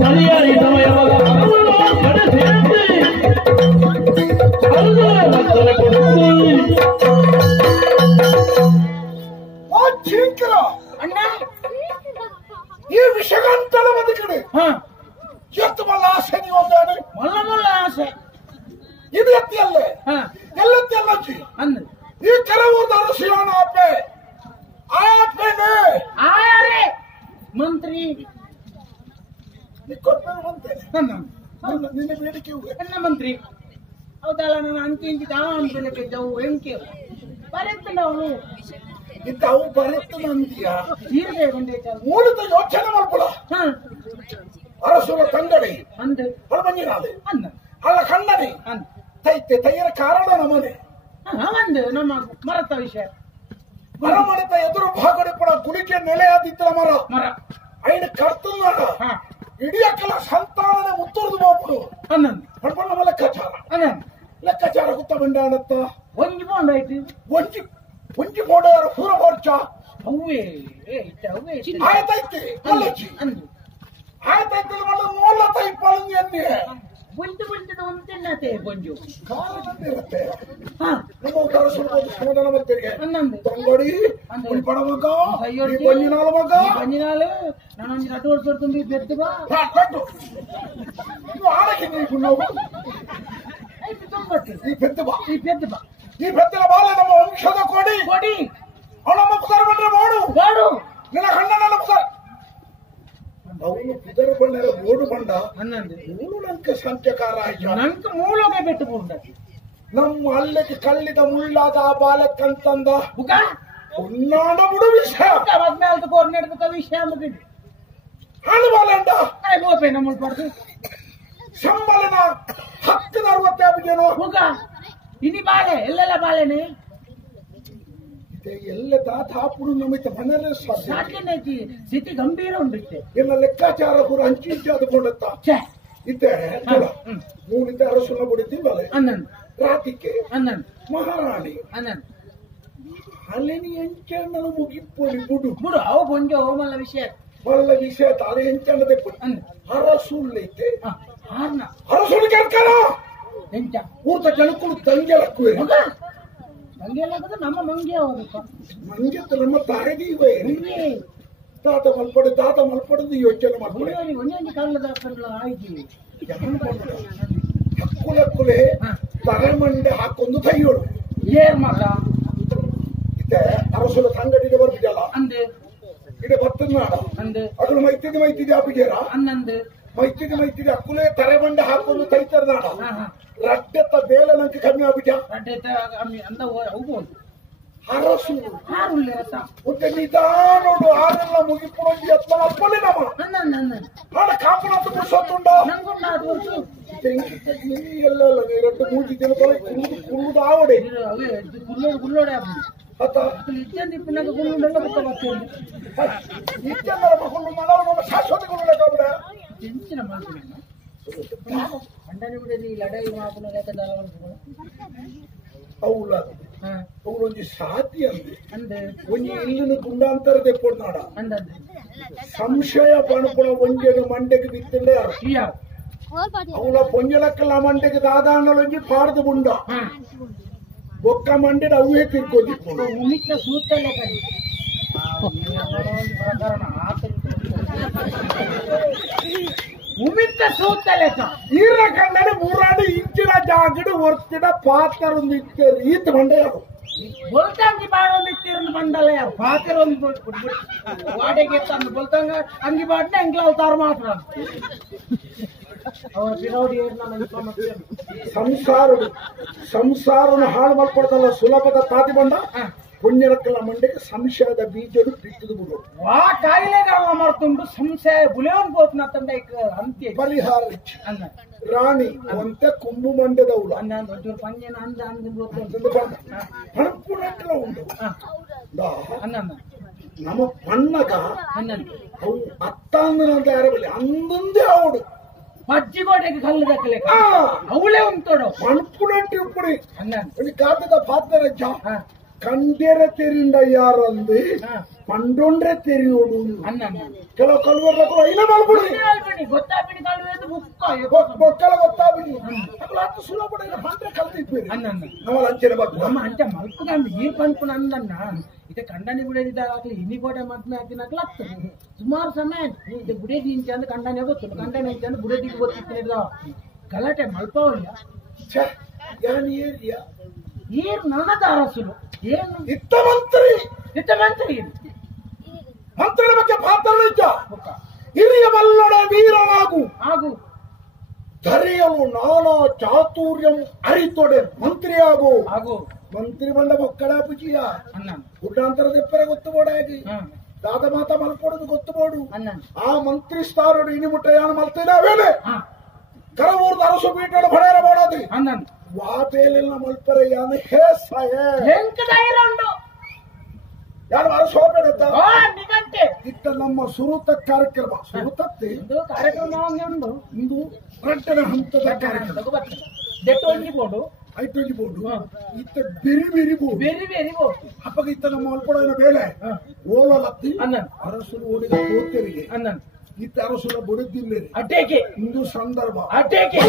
ಸರಿಯಾಗಿ ಸಮಯವಾಗ ಅಣ್ಣ ಈ ವಿಷಗಂತಲ ಬದುಕಡೆ ಎಷ್ಟು ಮಲ್ಲ ಆಸೆ ನೀವು ಮಲ್ಲ ಆಸೆ ಇದು ಎತ್ತಿಯಲ್ಲೇ ಎಲ್ಲತ್ತಿ ಅಲ್ಲಜ್ಜಿ ಈ ಕೆಲವರು ಅರಸಿಯೋಣ ಅಪ್ಪೆ ಆಪೇನೆ ಆಯಾರೆ ಮಂತ್ರಿ ಕೊಟ್ಟರು ಬಂತೇನೆ ನಿನ್ನ ಬೇಡಿಕೆ ನನ್ನ ಮಂತ್ರಿ ಹೌದಲ್ಲ ನಾನು ಅಂಕಿ ಇಂಕಿ ದಾಂಬೆಲಕ್ಕೆ ಜವು ಎಂಕೆ ಬರುತ್ತೆ ನಾವು ಇಂಥವು ಬರುತ್ತೆ ನಂದಿಯ ಸೀರೆ ಬಂದೆ ಮೂಲದ ಯೋಚನೆ ಮಾಡ್ಕೊಳ ಅರಸುರ ತಂಗಡಿ ಅಂದೆ ಹೊರಬಂದಿರಾದೆ ಅಂದ ಅಲ್ಲ ಕಣ್ಣನೆ ತೈತೆ ತೈಯರ ಕಾರಣ ನಮನೆ ಅಂದೆ ನಮ್ಮ ಮರತ ವಿಷಯ ಮರಮಣಿತ ಎದುರು ಭಾಗಡೆ ಕೂಡ ಕುಳಿಕೆ ನೆಲೆಯಾದಿತ್ತ ಮರ ಮರ ಐನ ಕರ್ತನಾಡ ಇಡೀ ಅಕ್ಕಲ ಸಂತಾನದ ಮುತ್ತುರ್ದು ಹೋಗ್ಬಿಡು ಅನ್ನಂದು ಪಡ್ಕೊಂಡ ಲೆಕ್ಕಾಚಾರ ಅನ್ನಂದು ಲೆಕ್ಕಾಚಾರ ಗುತ್ತ ಬಂಡಾಡತ್ತ ಒಂಜಿ ಬೋಂಡ್ ಆಯ್ತು ಒಂಜಿ ಒಂಜಿ ಬೋಡಾರ ಪೂರ ಬೋರ್ಚ ಅವೇ ಆಯ್ತೈತಿ ಅಲ್ಲಜ್ಜಿ ಅಂದು ಆಯ್ತೈತಿ ಮಲ್ಲ ಮೂಲ ತೈಪಳಂಗಿ ಅನ್ನಿ ಬುಲ್ಟದ ಒಂತೆನ್ನತೆ ಬೊಂಜು ಕಾರಣದಿರುತ್ತೆ ನಮ್ಮ ಕರಸುಳ್ಬೋದು ಸಮಾಧಾನ ಬರ್ತಿಗೆ ಅನ್ನಂದು ತಂಗಡಿ ಪಡ ಮಗ ಬಂಜಿನಾಳು ಮಗ ಬಂಜಿನಾಳು ನಾನೊಂದು ನಟು ವರ್ಷ ತುಂಬಿ ಬೆದ್ದು ಬಾ ಕಟ್ಟು ನೀವು ಆಡಕ್ಕೆ ನೀವು ನಾವು ಆಯ್ತು ತೊಂಬತ್ತು ಈ ಬೆದ್ದು ಬಾ ಈ ಬೆತ್ತಲ ಬಾಲ ನಮ್ಮ ವಂಶದ ಕೊಡಿ ಕೊಡಿ ಅವನಮ್ಮ ಪುದರ್ ಬಂದ್ರೆ ಮಾಡು ಬಾಡು ನಿನ್ನ ಕಣ್ಣನ ಪುದರ್ ಅವನು ಪುದರ್ ಬಂಡರ ಓಡು ಬಂಡ ಅನ್ನಂದು ಮೂರು ನಂಕ ಸಂಖ್ಯಕಾರ ಆಯ್ತು ನಂಕ ಮೂಲೋಗೆ ಬೆಟ್ಟು ಬೋಂಡ ನಮ್ಮ ಅಲ್ಲಿಗೆ ಕಲ್ಲಿದ ಮುಳ್ಳಾದ ಆ ಬಾಲಕ್ಕಂತಂದ ಬುಕ ಉನ್ನಾಡ ಬಿಡು ವಿಷಯ ಮದ್ಮೇಲೆ ಕೋರ್ನೆಡ್ಬೇಕ ವಿಷಯ ಅಂದ್ಬಿಟ್ಟು ಹಾಳು ಬಾಲ ಅಂಡ ಗೋಪೆ ನಮ್ಮ ಪಡ್ದು ಸಂಬಳನ 1060 ಬುಕ ಇನಿ ಬಾಳೆ ಎಲ್ಲೆಲ್ಲ ಬಾಳೆನೆ ಎಲ್ಲ ದಾತಾಪುರು ನಮಿತ ಮನೆಯಲ್ಲೇ ಸಾಧ್ಯ ಸಾಕೇನೆ ಸ್ಥಿತಿ ಗಂಭೀರ ಉಂಡಿತ್ತೆ ಎಲ್ಲ ಲೆಕ್ಕಾಚಾರ ಕೂಡ ಹಂಚಿಂಚಿ ಅದುಕೊಂಡತ್ತ ಇತ್ತೆ ಮೂಲಿದ್ದ ಅರಸುನ ಬಿಡಿದ್ದೀವಲ್ಲ ಅನ್ನನ್ ರಾತಿಕೆ ಅನ್ನನ್ ಮಹಾರಾಣಿ ಅನ್ನನ್ ಅಲ್ಲಿನ ಎಂಚಣ್ಣನು ಮುಗಿಪ್ಪೊಳಿ ಬಿಡು ಬಿಡು ಅವು ಗೊಂಜೋ ಮಲ್ಲ ವಿಷಯ ಮಲ್ಲ ವಿಷಯ ತಾಳೆ ಎಂಚಣ್ಣದೆ ಅರಸುಳ್ಳೈತೆ ಹಾರ್ನ ಅರಸುಳು ಕೇಳ್ಕರ ಎಂಟ ಊಟ ಜನಕ್ಕೂ ತಂಗೆಲಕ್ಕುವೆ ಮಂಗ್ಯ ನಮ್ಮ ಮಂಗ್ಯ ಹೋಗಬೇಕು ಮಂಗ್ಯತ್ತು ನಮ್ಮ ತಾಯಿದೀವೇ ತಾತ ಮಲ್ಪಡದು ಯೋಚನೆ ಮಾಡ್ಕೊಳ್ಳಿ ಒಂದೊಂದು ಕಾಲದ ಆಯ್ತು ಹಕ್ಕುಲಕ್ಕುಲೆ ತಲೆಮಂಡೆ ಹಾಕೊಂದು ಕೈಯೋಳು ಏರ್ ಮಗ ಇದೆ ಅರಸುಲ ತಂಗಡಿಗೆ ಬರ್ತಿದಲ್ಲ ಅಂದೆ ಇಡೆ ಬತ್ತನಾಡ ಅಂದೆ ಅದ್ರ ಮೈತಿದೆ ಅಪ್ಪಿಗೆರ ಅನ್ನಂದು ಮೈತಿದೆ ಅಕ್ಕುಲೆ ತಲೆಮಂಡೆ ಹಾಕೊಂಡು ತೈತರ ನಾಡ ರಡ್ಡೆತ್ತ ಬೇಲೆ ನಂಗೆ ಕಮ್ಮಿ ಆಗ್ಬಿಟ್ಟ ಅಂತ ಹೋಗ್ಬೋದು ಅರಸು ಹಾರುಳ್ಳಿ ರಸ ಮತ್ತೆ ನಿಧಾನೋಡು ಆರೆಲ್ಲ ಮುಗಿಪುಣಿ ಎತ್ತ ಅಪ್ಪನೇ ನಮ್ಮ ಆಡ ಕಾಪುಣಂತ ಬಿಡಿಸೋತುಂಡ ಎಲ್ಲ ಎರಡು ಮೂಜಿ ದಿನ ಕುರುದು ಆವಡೆ ಗುಲ್ಲೋಡೆ ಅತ್ತ ಇಪ್ಪನಾಗ ಗುಲ್ಲುಂಡೆಲ್ಲ ಗೊತ್ತ ಬರ್ತೇನೆ ನಿತ್ಯಂದರ ಮಕ್ಕಳು ಮನವ ಶಾಶ್ವತ ಗುರುಳಾಗ್ಬಿಡ ಹೆಂಚಿನ ಮಾತು ಖಂಡನೆ ಬಿಡಲಿ ಲಡಾಯಿ ಮಾಪನ ಲೆಕ್ಕದ ಅವಳ ಅವಳೊಂದು ಸಾತಿ ಅಂದೆ ಒಂಜಿ ಇಲ್ಲಿನ ಗುಂಡಾಂತರ ತೆಪ್ಪೊಡ್ನಾಡ ಅಂದಂದೆ ಸಂಶಯ ಪಣಪುಣ ಒಂಜೆಗೆ ಮಂಡೆಗೆ ಬಿತ್ತಿಂದ ಅವಳ ಪೊಂಜಲಕ್ಕಲ್ಲ ಮಂಡೆಗೆ ದಾದಾಂಡಲೊಂಜಿ ಪಾಡ್ದು ಬುಂಡ ಬೊಕ್ಕ ಮಂಡೆದ ಅವೇ ತಿರ್ಕೊಂಡಿಪ್ಪು ಮುಮಿತ ಸೂತಲ್ಲ ಕಡಿ ಉಮಿತ ಸೂತಲೆಕ್ಕ ಈರ ಕಣ್ಣನೆ ಮೂರಾಡಿ ಇಂಚಿನ ಜಾಗಡು ಒರ್ತಿಡ ಪಾತ್ರೊಂದು ಇತ್ತೇರು ಈತ ಮಂಡೆ ಯಾರು ಬೊಲ್ತಂಗಿ ಬಾಡೊಂದು ಇತ್ತಿರನ್ನು ಬಂಡಲ್ಲ ಯಾರು ಪಾತ್ರೊಂದು ವಾಡೆಗೆ ತಂದು ಬೊಲ್ತಂಗ ಅಂಗಿ ಬಾಡ್ನೆ ಅಂಗ್ಲಾಲ್ತಾರ ಮಾತ್ರ ಅವರ ಬಿರೌಡಿ ಸಂಸಾರನ ಹಾಳು ಮಾಡ್ಕೊಡ್ತಲ್ಲ ಸುಲಭದ ತಾತಿ ಬಂಡ ಪುಣ್ಯರಕ್ಕಲ್ಲ ಮಂಡೆಗೆ ಸಂಶಯದ ಬೀಜಡು ಬಿತ್ತದು ಬಿಡು ವಾ ಕಾಯಿಲೆಗಳ ಮರ್ತುಂಡು ಸಂಶಯ ಬುಲೆವನ್ ಗೋತ್ನ ತಂಡ ಅಂತ್ಯ ಪರಿಹಾರ ಅನ್ನ ರಾಣಿ ಅಂತ ಕುಂಭು ಮಂಡ್ಯದವಳು ಅನ್ನೊಂದು ಒಂಚೂರು ಪಂಜನ ಅಂದ ಹಣಪುಣಕ್ಲ ಉಂಟು ಅನ್ನ ನಮ್ಮ ಪಣ್ಣಗ ಅನ್ನಂದು ಅವು ಅತ್ತಾಂಗನಂತ ಯಾರಬಲ್ಲಿ ಅಂದಂದೇ ಅವಡು ಮಜ್ಜಿಗೋಡೆಗೆ ಕಲ್ಲು ದಕ್ಕಲೆಕ್ಕ ಅವಳೇ ಉಂಟೋಡು ಹಣಪುಣಟ್ಟಿ ಉಪ್ಪುಡಿ ಅನ್ನಂದು ಕಾತದ ಪಾತ್ರ ಕಂಡೆರ ತೆರಿಂಡ ಯಾರಂದು పండుండ్రే తెరియోడు అన్న ಕೆಲವು ಕಲ್ವರ್లకు ಇಲ್ಲ ಮಾಡ್ಬಿಡಿ ಗೊತ್ತಾಗ್ಬಿಡಿ ಕಲ್ವೇದು ಬೊಕ್ಕಲ ಗೊತ್ತಾಗ್ಬಿಡಿ ಅక్కడ ಹತ್ತು ಸುಲಭ పండ్ರೆ ಕಲ್ತಿಪ್ಪೇರಿ అన్న ನಮ್ಮ ಅಂಚನೆ ಬಗ್ಗೆ అమ్మ అంటే మలుపుగా మీరు పనుకుని అందన్న ఇక కండాన్ని గుడేది దాకా ఇన్ని కోట మట్టు ಹಾಕಿನಾಕ ಆಗ್ತದೆ ಸುಮಾರು ಸಮಯ ಇದು ಗುಡೇದಿ ಇಂಚಂದು ಕಂಡಾನೆ ಗೊತ್ತು ಕಂಡಾನೆ ಇಂಚಂದು ಗುಡೇದಿಗೆ ಗೊತ್ತಿತ್ತು ಗಲಾಟೆ ಮಲ್ಪವಲ್ಲ ಛೇ ಯಾನ್ ಏರಿಯಾ ಏರು ನನ್ನದ ಅರಸುಲು ಏನು ಇತ್ತ ಮಂತ್ರಿ ಮಂತ್ರಿಗಳ ಬಗ್ಗೆ ಪಾತ್ರನಿದ್ದ ಹಿರಿಯ ಮಲ್ಲೊಡೆ ವೀರನಾಗು ಆಗು ಧರಿಯಲು ನಾನಾ ಚಾತುರ್ಯಂ ಅರಿತೊಡೆ ಮಂತ್ರಿಯಾಗು ಆಗು ಮಂತ್ರಿ ಬಂಡ ಮಕ್ಕಳ ಪೂಜಿಯ ಅನ್ನ ಗುಡ್ಡಾಂತರ ತೆಪ್ಪರೆ ಗೊತ್ತುಬೋಡಾಗಿ ದಾದ ಮಾತ ಮಲ್ಪೊಡದು ಗೊತ್ತುಬೋಡು ಅನ್ನ ಆ ಮಂತ್ರಿ ಸ್ಥಾನೋಡು ಇನಿ ಮುಟ್ಟ ಯಾನ ಮಲ್ತಿದಾವೇನೆ ಕರವೂರ್ದ ಅರಸು ಬೀಟೋಡು ಬಡೇರ ಮಾಡೋದು ಅನ್ನ ವಾಪೇಲಿನ ಮಲ್ಪರೆ ಯಾನ ಹೇಸಾಯೇ ಎಂಕ ಧೈರ್ಯ ಉಂಟು ಯಾರು ಅರಸು ಹೋಗ್ಬೇಡತ್ತ ನಿಗಂಟೆ ಇತ್ತ ನಮ್ಮ ಸುರುತ ಕಾರ್ಯಕ್ರಮ ಸುರುತತ್ತಿ ಇದು ಕಾರ್ಯಕ್ರಮ ಉಂಟು ಇಂದು ಗಂಟೆನ ಹಂತದ ಕಾರ್ಯಕ್ರಮ ದೆಟ್ಟು ಒಂಜಿ ಬೋಡು ಐಟೊಂಜಿ ಬೋರ್ಡು ಇತ್ತ ಬಿರಿ ಬಿರಿ ಬೋರ್ಡು ಬೇರೆ ಬೇರೆ ಬೋಡು ಅಪ್ಪಗ ಇತ್ತ ನಮ್ಮ ಮಲ್ಪೊಡನ ಬೇಲೆ ಓಲಲತ್ತಿ ಅನ್ನ ಅರಸುಲು ಓಡಿದ ಕೋತೆರಿಗೆ ಅನ್ನ ಇತ್ತ ಅರಸುಲ ಬುಡಿದಿಲ್ಲೇರಿ ಅಟೇಕೆ ಇಂದು ಸಂದರ್ಭ ಅಟೇಕೆ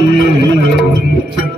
Thank you.